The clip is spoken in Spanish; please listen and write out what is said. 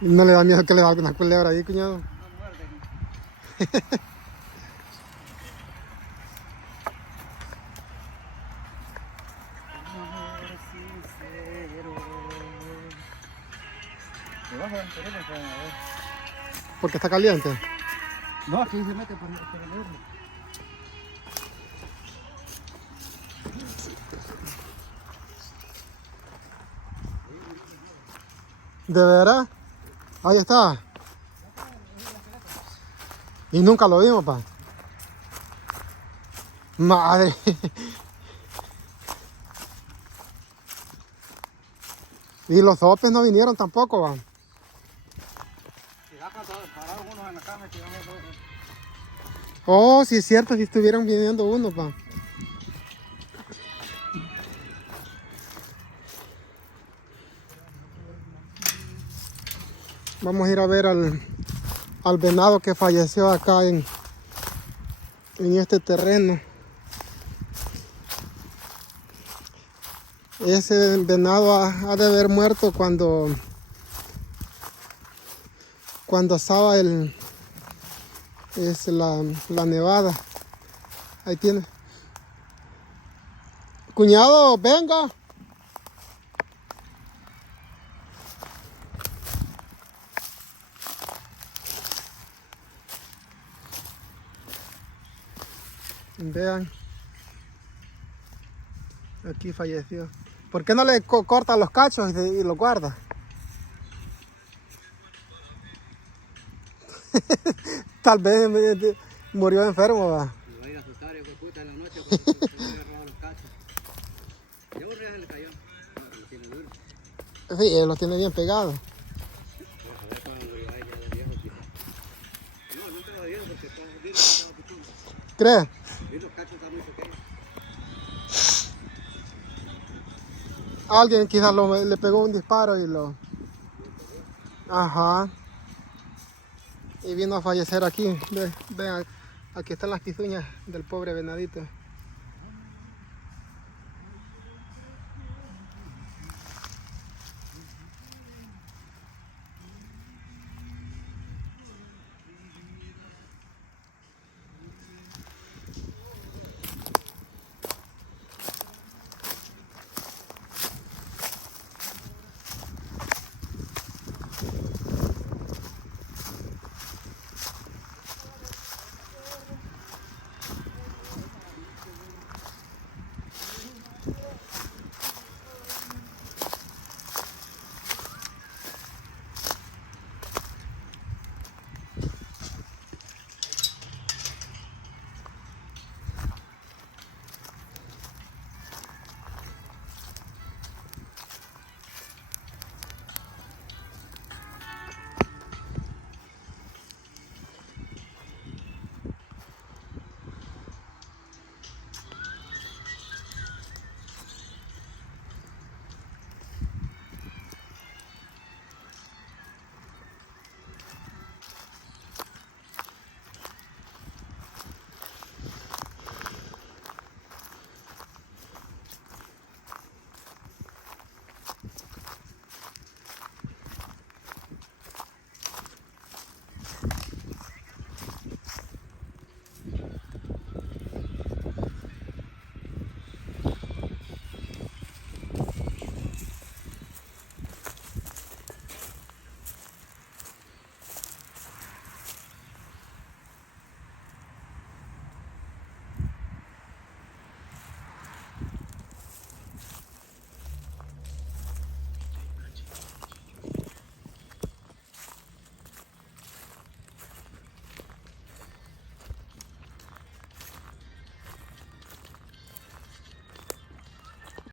¿No le da miedo que le valga una culebra ahí, cuñado? No muerden. Amor sincero. Debajo del teléfono pueden ver. Porque está caliente. No, aquí se mete por el horno. ¿De veras? Ahí está. Y nunca lo vimos, pa. Madre. Y los sopes no vinieron tampoco, va. Si acá pararon unos en la cama, que vamos a ver. Oh, sí es cierto, si estuvieran viniendo uno, pa. Vamos a ir a ver al venado que falleció acá en este terreno. Ese venado ha de haber muerto cuando estaba la nevada. Ahí tiene. Cuñado, venga. Vean. Aquí falleció. ¿Por qué no le corta los cachos y los guarda? Tal vez murió enfermo, va. Me va a ir a asustar, hijo de puta, en la noche porque se me había robado los cachos. Y a un real se le cayó. No, lo tiene duro. Sí, él lo tiene bien pegado. Voy a ver cuando murió ahí ya de viejo, quizás. No, no estaba viejo porque estaba bien, estaba pichón. ¿Crees? Y los cachos están muy pequeños. Alguien quizás le pegó un disparo y lo... Ajá. Y vino a fallecer aquí. Vean, aquí están las pizuñas del pobre venadito.